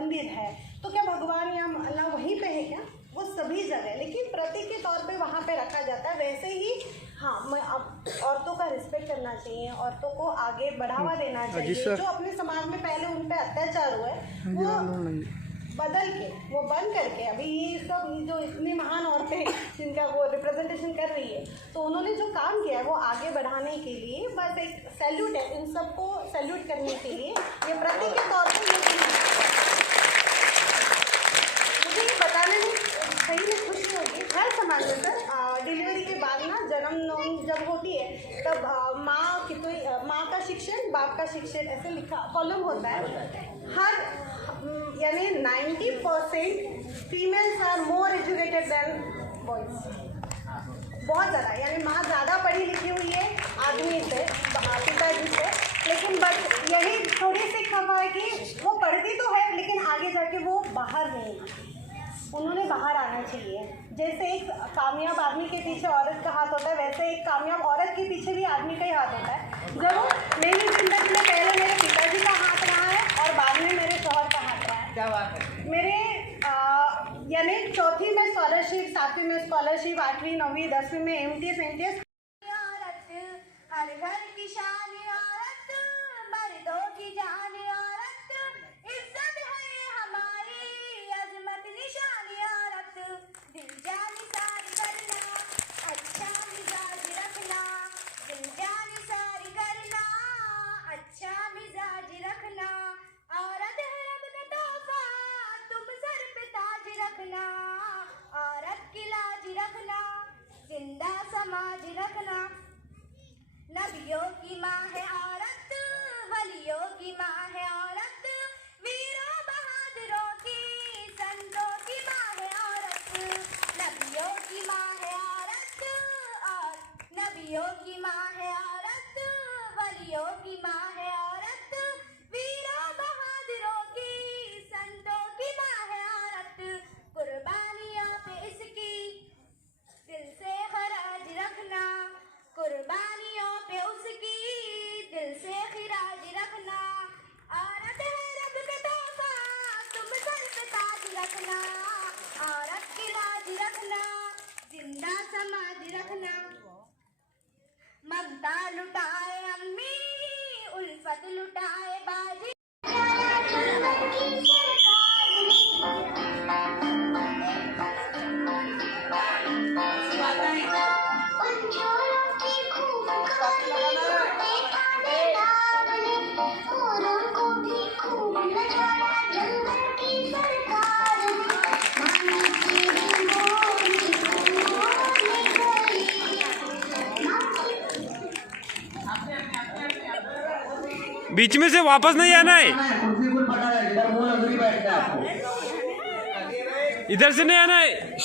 मंदिर है, तो क्या भगवान या अल्लाह वहीं पे है क्या? वो सभी जगह, लेकिन प्रतीक के तौर पे वहाँ पे रखा जाता है। वैसे ही हाँ, मैं अब औरतों का रिस्पेक्ट करना चाहिए, औरतों को आगे बढ़ावा देना चाहिए। जो अपने समाज में पहले उन पे अत्याचार हुए वो बदल के, वो बंद करके, अभी ये सब जो इतनी महान औरतें जिनका वो रिप्रेजेंटेशन कर रही है, तो उन्होंने जो काम किया है वो आगे बढ़ाने के लिए बस एक सैल्यूट है। इन सबको सैल्यूट करने के लिए ये प्रतीक के तौर पर मुझे ये बताने में सही में खुशी होगी। हर समाज में सर डिलीवरी के बाद ना जन्म जब होती है तब माँ का शिक्षण, बाप का शिक्षण ऐसे लिखा कॉलम होता है। हर यानी 90% females are more educated than boys, बहुत ज़्यादा। यानी माँ ज़्यादा पढ़ी लिखी हुई है आदमी से, पिताजी से, लेकिन बस यही थोड़ी सी खबर है कि वो पढ़ती तो है लेकिन आगे जाके वो बाहर नहीं, उन्होंने बाहर आना चाहिए। जैसे एक कामयाब आदमी के पीछे औरत का हाथ होता है, वैसे एक कामयाब औरत के पीछे भी आदमी का ही हाथ होता है। जब मेरी जिंदगी में पहले मेरे पिताजी का हाथ रहा है और बाद में मेरे शौहर का हाथ रहा है। क्या बात है। मेरे यानी 4वीं में स्कॉलरशिप, 7वीं में स्कॉलरशिप, 8वीं 9वीं 10वीं में MTS हर घर की शान औरत, मर्दों की जान औरत, इज्जत है हमारी अजमत निशान औरत, दिल जान सारी करना, अच्छा मिजाज रखना, दिल जान सारी करना, अच्छा मिजाज रखना, औरत है रब का तोहफा, तुम सर पे ताज रखना, औरत की लाज रखना, जिंदा समाज रखना। नबियों की माँ है औरत, वलियों की माँ है औरत, वीरों बहादुरों की, संतों की माँ है औरत। नबियों की माँ है औरत, और नबियों की माँ है औरत, वलियों की माँ है औरत, वीरों बहादुरों की, संतों की माँ है औरत। कुर्बानियों पे इसकी दिल से खराज रखना, कुर्बानियों पे उसकी दिल से खराज रखना, औरत है रब का तोहफा, तुम सर पे ताज रखना, औरत की लाज रखना, जिंदा समाज रखना। ममता लुटाए अम्मी, उल्फत लुटाए बाजी, बीच में से वापस नहीं आना है, इधर से नहीं आना है।